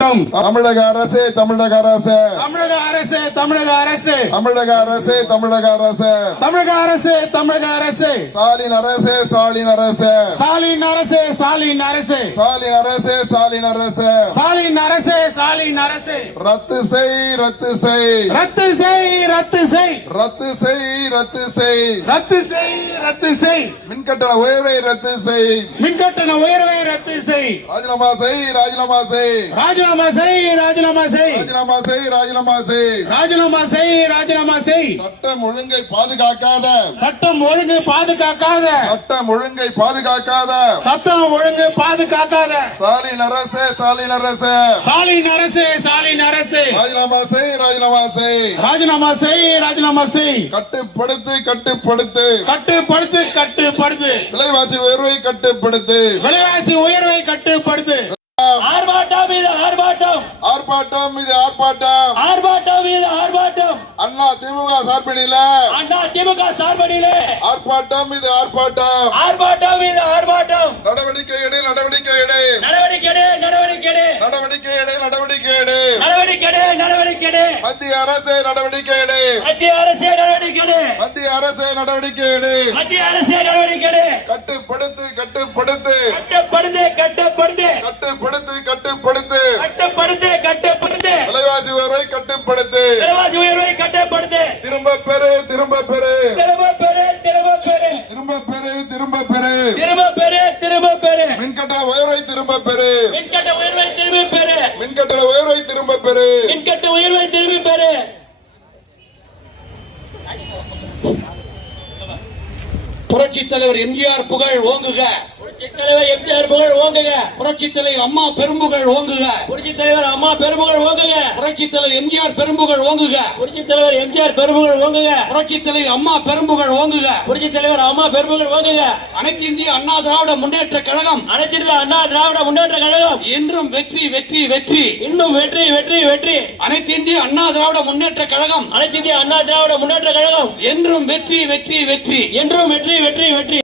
தமிழக அரசு தமிழக அரசு. தமிழக அரசு தமிழக அரசு. தமிழக அரசு தமிழக அரசு. தமிழக அரசு தமிழக அரசு. ஸ்டாலின் அரசு ஸ்டாலின் அரசு. ஸ்டாலின் அரசு ஸ்டாலின் அரசு. ஸ்டாலின் அரசு ஸ்டாலின் அரசு. ஸ்டாலின் அரசு ஸ்டாலின் அரசு. ரத்து செய் ரத்து செய். ரத்து செய் ரத்து செய். ரத்து செய் ரத்து செய். ரத்து செய் ரத்து செய். மின்கட்டண உயர்வை ரத்து செய். மின்கட்டண உயர்வை ரத்து செய். ராஜினாமா செய் ராஜினாமா செய். ராஜினாமா செய் ராஜினாமா செய். ராஜினாமா செய் ராஜினாமா செய். ராஜினாமா செய் ராஜினாமா செய். சட்டம் ஒழுங்கை பாதுகாக்காத. சட்டம் ஒழுங்கு பாதுகாக்காத. சட்டம் ஒழுங்கை பாதுகாக்காத. சட்டம் ஒழுங்கு பாதுகாக்காத. ஸ்டாலின் அரசு ஸ்டாலின் அரசு. ஸ்டாலின் அரசு ஸ்டாலின் அரசு. ராஜினாமா செய் ராஜினாமா செய். ராஜினாமா செய் ராஜினாமா செய். கட்டுப்படுத்து கட்டுப்படுத்து. கட்டுப்படுத்து கட்டுப்படுத்து. விலைவாசி உயர்வை கட்டுப்படுத்து. விலைவாசி உயர்வை கட்டுப்படுத்து. ஆர்ப்பாட்டம் இது ஆர்ப்பாட்டம். ஆர்ப்பாட்டம் மீது ஆர்ப்பாட்டம். அண்ணா திமுக சார்பிடில அண்ணா திமுக சார்படியிலே ஆர்ப்பாட்டம் இது ஆர்ப்பாட்டம். ஆர்ப்பாட்டம் மீது ஆர்ப்பாட்டம். நடவடிக்கை எடு நடவடிக்கை எடு. நடவடிக்கை எடு, நடவடிக்கை எடு. நடவடிக்கை எடு நடவடிக்கை எடு. நடவடிக்கை எடு, நடவடிக்கை எடு. மத்திய அரசு நடவடிக்கை எடு. மத்திய அரசே நடவடிக்கை எடு. மத்திய அரசு நடவடிக்கை எடு. மத்திய அரசே நடவடிக்கை எடு. கட்டுப்படுத்து கட்டுப்படுத்து. கட்டுப்படுத்து கட்டுப்படுத்து. கட்டுப்படுத்து கட்டுப்படுத்து. கட்டுப்படுத்து கட்டுப்படுத்து. உயர்வை கட்டுப்படுத்து. திரும்ப பெறு திரும்ப பெறு. திரும்ப பெறு திரும்ப பெறு. திரும்ப பெறு திரும்ப பெறு. திரும்ப பெறு திரும்ப பெறு. மின்கட்டண உயர்வை திரும்ப பெறு. மின்கட்ட உயர்வை திரும்பி பெறு. மின்கட்டண உயர்வை திரும்ப பெறு. மின்கட்ட உயர்வை திரும்பி பெறு. புரட்சி தலைவர் எம்ஜிஆர் புகழ் ஓங்குக. புரட்சித் தலைவர் எம்ஜிஆர் புகழ் புரட்சி தலைவர் அம்மா பெரும்புகழ் ஓங்குக. புரட்சித் தலைவர் அம்மா பெருமுகழ் ஓங்குக. புரட்சி தலைவர் எம்ஜிஆர் பெரும்புகழ் ஓங்குக. புரட்சித் தலைவர் எம்ஜிஆர் பெருமுகழ் ஓங்குக. புரட்சி தலைவர் அம்மா பெரும்புகழ் ஓங்குக. புரட்சித் தலைவர் அம்மா பெருமுகழ் ஓங்குக. அனைத்து இந்திய அண்ணா திராவிட முன்னேற்ற கழகம். அனைத்திருந்த அண்ணா திராவிட முன்னேற்ற கழகம். என்றும் வெற்றி வெற்றி வெற்றி. இன்னும் வெற்றி வெற்றி வெற்றி. அனைத்து இந்திய அண்ணா திராவிட முன்னேற்ற கழகம். அனைத்திந்திய அண்ணா திராவிட முன்னேற்ற கழகம். என்றும் வெற்றி வெற்றி வெற்றி. என்றும் வெற்றி வெற்றி வெற்றி.